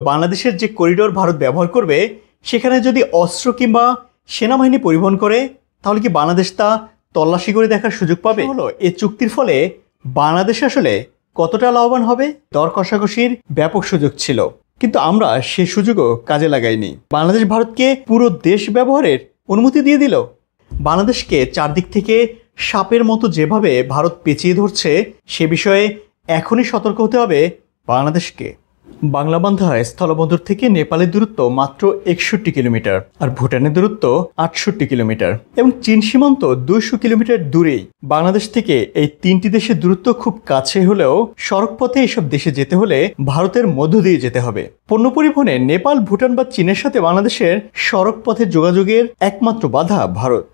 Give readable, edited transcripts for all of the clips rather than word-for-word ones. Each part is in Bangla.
বাংলাদেশের যে করিডোর ভারত ব্যবহার করবে সেখানে যদি অস্ত্র কিংবা সেনাবাহিনী পরিবহন করে তাহলে কি বাংলাদেশ তা তল্লাশি করে দেখার সুযোগ পাবে? হলো এই চুক্তির ফলে বাংলাদেশ আসলে কতটা লাভবান হবে? দর কষাকষির ব্যাপক সুযোগ ছিল, কিন্তু আমরা সে সুযোগও কাজে লাগাইনি। বাংলাদেশ ভারতকে পুরো দেশ ব্যবহারের অনুমতি দিয়ে দিল। বাংলাদেশকে চারদিক থেকে সাপের মতো যেভাবে ভারত পেঁচিয়ে ধরছে সে বিষয়ে এখনই সতর্ক হতে হবে বাংলাদেশকে। বাংলাবান্ধা স্থলবন্দর থেকে নেপালের দূরত্ব মাত্র 61 কিলোমিটার আর ভুটানের দূরত্ব 68 কিলোমিটার এবং চীন সীমান্ত 200 কিলোমিটার দূরেই। বাংলাদেশ থেকে এই তিনটি দেশের দূরত্ব খুব কাছে হলেও সড়কপথে এসব দেশে যেতে হলে ভারতের মধ্য দিয়ে যেতে হবে। পণ্য পরিবহনে নেপাল, ভুটান বা চীনের সাথে বাংলাদেশের সড়কপথে যোগাযোগের একমাত্র বাধা ভারত।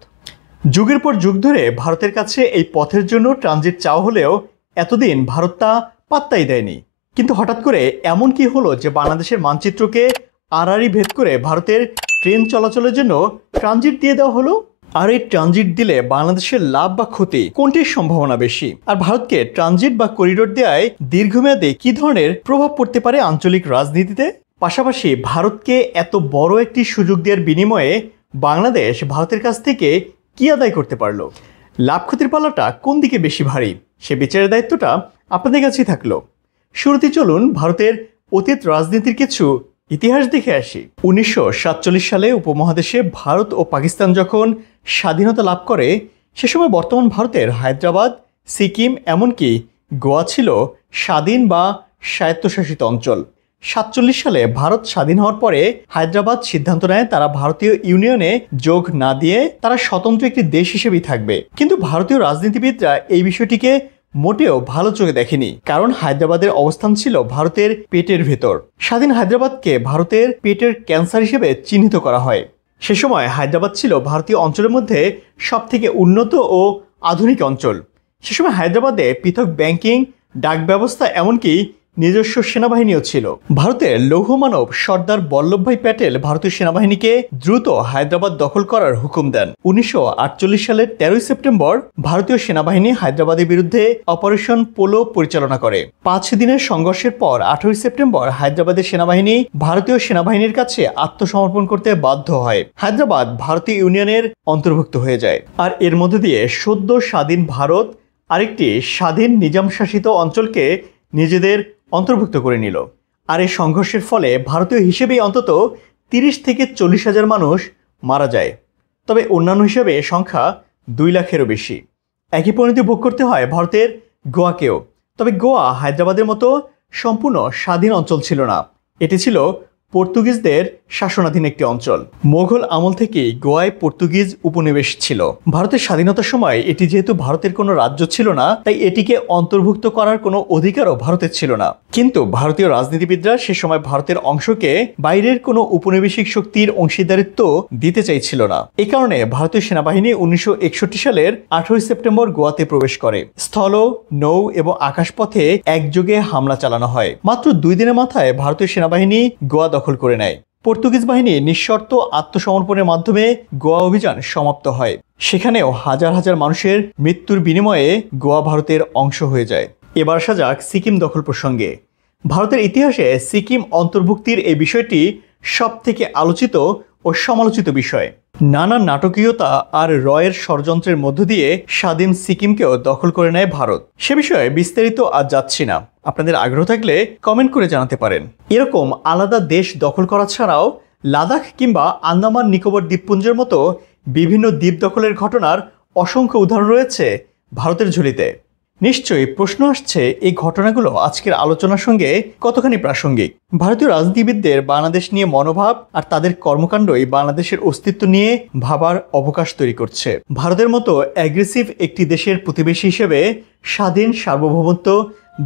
যুগের পর যুগ ধরে ভারতের কাছে এই পথের জন্য ট্রানজিট চাওয়া হলেও এতদিন ভারত তা পাত্তাই দেয়নি। কিন্তু হঠাৎ করে এমন কি হলো যে বাংলাদেশের মানচিত্রকে আড়াআড়ি ভেদ করে ভারতের ট্রেন চলাচলের জন্য ট্রানজিট দিয়ে দেওয়া হলো? আর এই ট্রানজিট দিলে বাংলাদেশের লাভ বা ক্ষতি কোনটির সম্ভাবনা বেশি? আর ভারতকে ট্রানজিট বা করিডোর দেওয়ায় দীর্ঘমেয়াদে কি ধরনের প্রভাব পড়তে পারে আঞ্চলিক রাজনীতিতে? পাশাপাশি ভারতকে এত বড় একটি সুযোগ দেওয়ার বিনিময়ে বাংলাদেশ ভারতের কাছ থেকে কি আদায় করতে পারলো? লাভ ক্ষতির পাল্লাটা কোন দিকে বেশি ভারী সে বিচারের দায়িত্বটা আপনাদের কাছেই থাকলো। শুরুতে চলুন ভারতের অতীত রাজনীতির কিছু ইতিহাস দেখে আসি। 1947 সালে উপমহাদেশে ভারত ও পাকিস্তান যখন স্বাধীনতা লাভ করে সে সময় বর্তমান ভারতের হায়দ্রাবাদ, সিকিম এমনকি গোয়া ছিল স্বাধীন বা স্বায়ত্তশাসিত অঞ্চল। 47 সালে ভারত স্বাধীন হওয়ার পরে হায়দ্রাবাদ সিদ্ধান্ত নেয় তারা ভারতীয় ইউনিয়নে যোগ না দিয়ে তারা স্বতন্ত্র একটি দেশ হিসেবেই থাকবে। কিন্তু ভারতীয় রাজনীতিবিদরা এই বিষয়টিকে মোটেও ভালো চোখে দেখেনি, কারণ হায়দ্রাবাদের অবস্থান ছিল ভারতের পেটের ভেতর। স্বাধীন হায়দ্রাবাদকে ভারতের পেটের ক্যান্সার হিসেবে চিহ্নিত করা হয়। সে সময় হায়দ্রাবাদ ছিল ভারতীয় অঞ্চলের মধ্যে সবথেকে উন্নত ও আধুনিক অঞ্চল। সে সময় হায়দ্রাবাদে পৃথক ব্যাংকিং, ডাক ব্যবস্থা এমনকি নিজস্ব সেনাবাহিনীও ছিল। ভারতের লৌহমানব সর্দার বল্লভভাই প্যাটেল ভারতীয় সেনাবাহিনীকে দ্রুত হায়দ্রাবাদ দখল করার হুকুম দেন। 1948 সালের 13 সেপ্টেম্বর ভারতীয় সেনাবাহিনী হায়দ্রাবাদের বিরুদ্ধে অপারেশন পোলো পরিচালনা করে। 5 দিনের সংঘর্ষের পর 18 সেপ্টেম্বর হায়দ্রাবাদের সেনাবাহিনী ভারতীয় সেনাবাহিনীর কাছে আত্মসমর্পণ করতে বাধ্য হয়। হায়দ্রাবাদ ভারতীয় ইউনিয়নের অন্তর্ভুক্ত হয়ে যায়। আর এর মধ্য দিয়ে সদ্য স্বাধীন ভারত আরেকটি স্বাধীন নিজাম শাসিত অঞ্চলকে নিজেদের অন্তর্ভুক্ত করে নিল। আর এই সংঘর্ষের ফলে ভারতীয় হিসেবেই অন্তত 30 থেকে 40 হাজার মানুষ মারা যায়। তবে অন্যান্য হিসেবে সংখ্যা 2 লাখেরও বেশি। একই পরিণতি ভোগ করতে হয় ভারতের গোয়াকেও। তবে গোয়া হায়দ্রাবাদের মতো সম্পূর্ণ স্বাধীন অঞ্চল ছিল না, এটি ছিল পর্তুগিজদের শাসনাধীন একটি অঞ্চল। মোগল আমল থেকেই গোয়ায় পর্তুগিজ উপনিবেশ ছিল। ভারতের স্বাধীনতার সময় এটি যেহেতু ভারতের কোনো রাজ্য ছিল না, তাই এটিকে অন্তর্ভুক্ত করার কোনো অধিকারও ভারতের ছিল না। কিন্তু ভারতীয় রাজনীতিবিদরা সে সময় ভারতের অংশকে বাইরের কোনো উপনিবেশিক শক্তির অংশীদারিত্ব দিতে চাইছিল না। এই কারণে ভারতীয় সেনাবাহিনী 1961 সালের 18 সেপ্টেম্বর গোয়াতে প্রবেশ করে। স্থল, নৌ এবং আকাশপথে একযোগে হামলা চালানো হয়। মাত্র 2 দিনের মাথায় ভারতীয় সেনাবাহিনী গোয়া দখল করে নেয়। পর্তুগিজ বাহিনী নিঃশর্ত আত্মসমর্পণের মাধ্যমে গোয়া অভিযান সমাপ্ত হয়। সেখানেও হাজার হাজার মানুষের মৃত্যুর বিনিময়ে গোয়া ভারতের অংশ হয়ে যায়। এবার আসা যাক সিকিম দখল প্রসঙ্গে। ভারতের ইতিহাসে সিকিম অন্তর্ভুক্তির এই বিষয়টি সব থেকে আলোচিত ও সমালোচিত বিষয়। নানা নাটকীয়তা আর রয়ের ষড়যন্ত্রের মধ্য দিয়ে স্বাধীন সিকিমকেও দখল করে নেয় ভারত। সে বিষয়ে বিস্তারিত আজ যাচ্ছি না, আপনাদের আগ্রহ থাকলে কমেন্ট করে জানাতে পারেন। এরকম আলাদা দেশ দখল করা ছাড়াও লাদাখ কিংবা আন্দামান নিকোবর দ্বীপপুঞ্জের মতো বিভিন্ন দ্বীপ দখলের ঘটনার অসংখ্য উদাহরণ রয়েছে ভারতের ঝুলিতে। নিশ্চয়ই প্রশ্ন আসছে এই ঘটনাগুলো আজকের আলোচনার সঙ্গে কতখানি প্রাসঙ্গিক। ভারতীয় রাজনীতিবিদদের বাংলাদেশ নিয়ে মনোভাব আর তাদের কর্মকাণ্ডই বাংলাদেশের অস্তিত্ব নিয়ে ভাবার অবকাশ তৈরি করছে। ভারতের মতো অ্যাগ্রেসিভ একটি দেশের প্রতিবেশী হিসেবে স্বাধীন সার্বভৌমত্ব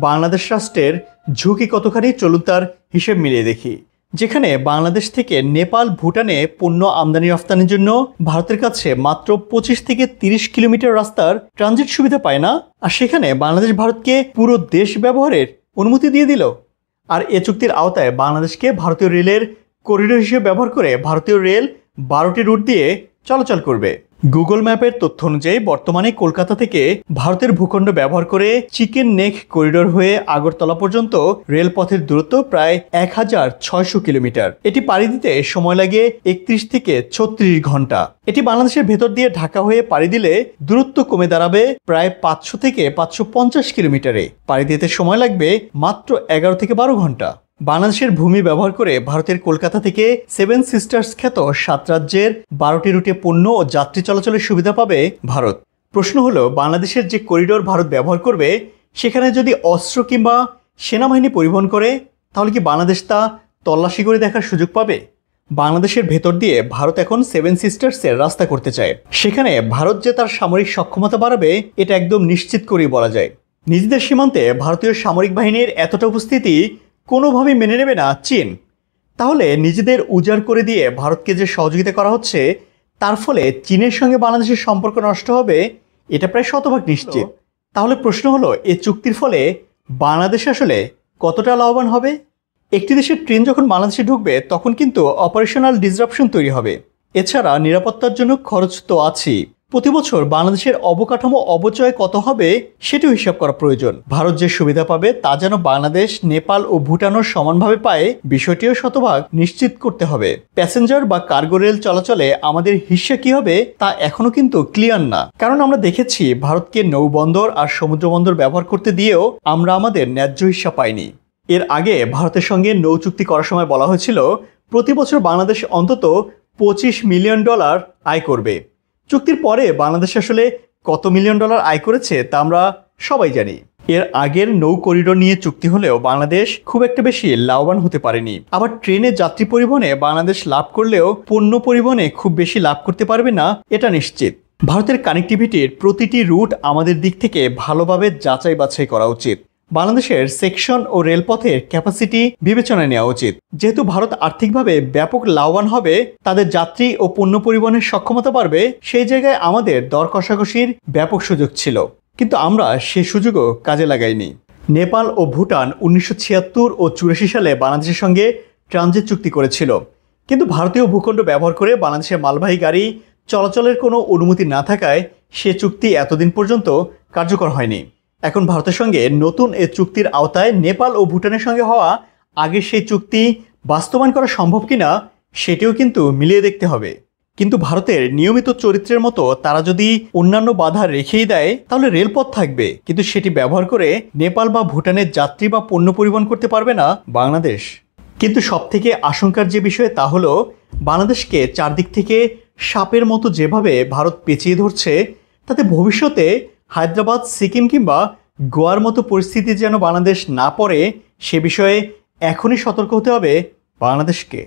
বাংলাদেশ রাষ্ট্রের ঝুঁকি কতখানি, চলুন তার হিসেব মিলিয়ে দেখি। যেখানে বাংলাদেশ থেকে নেপাল, ভুটানে পণ্য আমদানি রফতানির জন্য ভারতের কাছে মাত্র 25 থেকে 30 কিলোমিটার রাস্তার ট্রানজিট সুবিধা পায় না, আর সেখানে বাংলাদেশ ভারতকে পুরো দেশ ব্যবহারের অনুমতি দিয়ে দিল। আর এ চুক্তির আওতায় বাংলাদেশকে ভারতীয় রেলের করিডোর হিসেবে ব্যবহার করে ভারতীয় রেল 12টি রুট দিয়ে চলাচল করবে। গুগল ম্যাপের তথ্য অনুযায়ী বর্তমানে কলকাতা থেকে ভারতের ভূখণ্ড ব্যবহার করে চিকেন নেক করিডোর হয়ে আগরতলা পর্যন্ত রেলপথের দূরত্ব প্রায় 1600 কিলোমিটার। এটি পাড়ি দিতে সময় লাগে 31 থেকে 36 ঘন্টা। এটি বাংলাদেশের ভেতর দিয়ে ঢাকা হয়ে পাড়ি দিলে দূরত্ব কমে দাঁড়াবে প্রায় 500 থেকে 550 কিলোমিটারে। পাড়ি দিতে সময় লাগবে মাত্র 11 থেকে 12 ঘন্টা। বাংলাদেশের ভূমি ব্যবহার করে ভারতের কলকাতা থেকে 7 সিস্টার্স খ্যাত 7 রাজ্যের 12টি রুটে পণ্য ও যাত্রী চলাচলের সুবিধা পাবে ভারত। প্রশ্ন হলো, বাংলাদেশের যে করিডোর ভারত ব্যবহার করবে সেখানে যদি অস্ত্র কিংবা সেনাবাহিনী পরিবহন করে, তাহলে কি বাংলাদেশ তা তল্লাশি করে দেখার সুযোগ পাবে? বাংলাদেশের ভেতর দিয়ে ভারত এখন 7 সিস্টার্সের রাস্তা করতে চায়। সেখানে ভারত যে তার সামরিক সক্ষমতা বাড়াবে এটা একদম নিশ্চিত করেই বলা যায়। নিজেদের সীমান্তে ভারতীয় সামরিক বাহিনীর এতটা উপস্থিতি কোনোভাবেই মেনে নেবে না চীন। তাহলে নিজেদের উজাড় করে দিয়ে ভারতকে যে সহযোগিতা করা হচ্ছে তার ফলে চীনের সঙ্গে বাংলাদেশের সম্পর্ক নষ্ট হবে, এটা প্রায় শতভাগ নিশ্চিত। তাহলে প্রশ্ন হলো, এই চুক্তির ফলে বাংলাদেশ আসলে কতটা লাভবান হবে? একটি দেশের ট্রেন যখন বাংলাদেশে ঢুকবে তখন কিন্তু অপারেশনাল ডিসরাপশন তৈরি হবে। এছাড়া নিরাপত্তার জন্য খরচ তো আছেই। প্রতি বছর বাংলাদেশের অবকাঠামো অপচয় কত হবে সেটিও হিসাব করা প্রয়োজন। ভারত যে সুবিধা পাবে তা যেন বাংলাদেশ, নেপাল ও ভুটানও সমানভাবে পায়, বিষয়টিও শতভাগ নিশ্চিত করতে হবে। প্যাসেঞ্জার বা কার্গো রেল চলাচলে আমাদের হিস্সা কি হবে তা এখনো কিন্তু ক্লিয়ার না। কারণ আমরা দেখেছি ভারতকে নৌবন্দর আর সমুদ্র বন্দর ব্যবহার করতে দিয়েও আমরা আমাদের ন্যায্য হিস্সা পাইনি। এর আগে ভারতের সঙ্গে নৌ চুক্তি করার সময় বলা হয়েছিল প্রতি বছর বাংলাদেশ অন্তত $25 মিলিয়ন আয় করবে। চুক্তির পরে বাংলাদেশ আসলে কত মিলিয়ন ডলার আয় করেছে তা আমরা সবাই জানি। এর আগের নৌ করিডোর নিয়ে চুক্তি হলেও বাংলাদেশ খুব একটা বেশি লাভবান হতে পারেনি। আবার ট্রেনে যাত্রী পরিবহনে বাংলাদেশ লাভ করলেও পণ্য পরিবহনে খুব বেশি লাভ করতে পারবে না, এটা নিশ্চিত। ভারতের কানেক্টিভিটির প্রতিটি রুট আমাদের দিক থেকে ভালোভাবে যাচাই বাছাই করা উচিত। বাংলাদেশের সেকশন ও রেলপথের ক্যাপাসিটি বিবেচনায় নেওয়া উচিত। যেহেতু ভারত আর্থিকভাবে ব্যাপক লাভবান হবে, তাদের যাত্রী ও পণ্য পরিবহনের সক্ষমতা বাড়বে, সেই জায়গায় আমাদের দর কষাকষির ব্যাপক সুযোগ ছিল, কিন্তু আমরা সে সুযোগও কাজে লাগাইনি। নেপাল ও ভুটান 1976 ও 84 সালে বাংলাদেশের সঙ্গে ট্রানজিট চুক্তি করেছিল, কিন্তু ভারতীয় ভূখণ্ড ব্যবহার করে বাংলাদেশের মালবাহী গাড়ি চলাচলের কোনো অনুমতি না থাকায় সে চুক্তি এতদিন পর্যন্ত কার্যকর হয়নি। এখন ভারতের সঙ্গে নতুন এ চুক্তির আওতায় নেপাল ও ভুটানের সঙ্গে হওয়া আগের সেই চুক্তি বাস্তবায়ন করা সম্ভব কিনা সেটিও কিন্তু মিলিয়ে দেখতে হবে। কিন্তু ভারতের নিয়মিত চরিত্রের মতো তারা যদি অন্যান্য বাধা রেখেই দেয় তাহলে রেলপথ থাকবে, কিন্তু সেটি ব্যবহার করে নেপাল বা ভুটানের যাত্রী বা পণ্য পরিবহন করতে পারবে না বাংলাদেশ। কিন্তু সবথেকে আশঙ্কার যে বিষয় তা হলো, বাংলাদেশকে চারদিক থেকে সাপের মতো যেভাবে ভারত পেঁচিয়ে ধরছে, তাতে ভবিষ্যতে হায়দ্রাবাদ, সিকিম কিংবা গোয়ার মতো পরিস্থিতি যেন বাংলাদেশ না পড়ে সে বিষয়ে এখনই সতর্ক হতে হবে বাংলাদেশকে।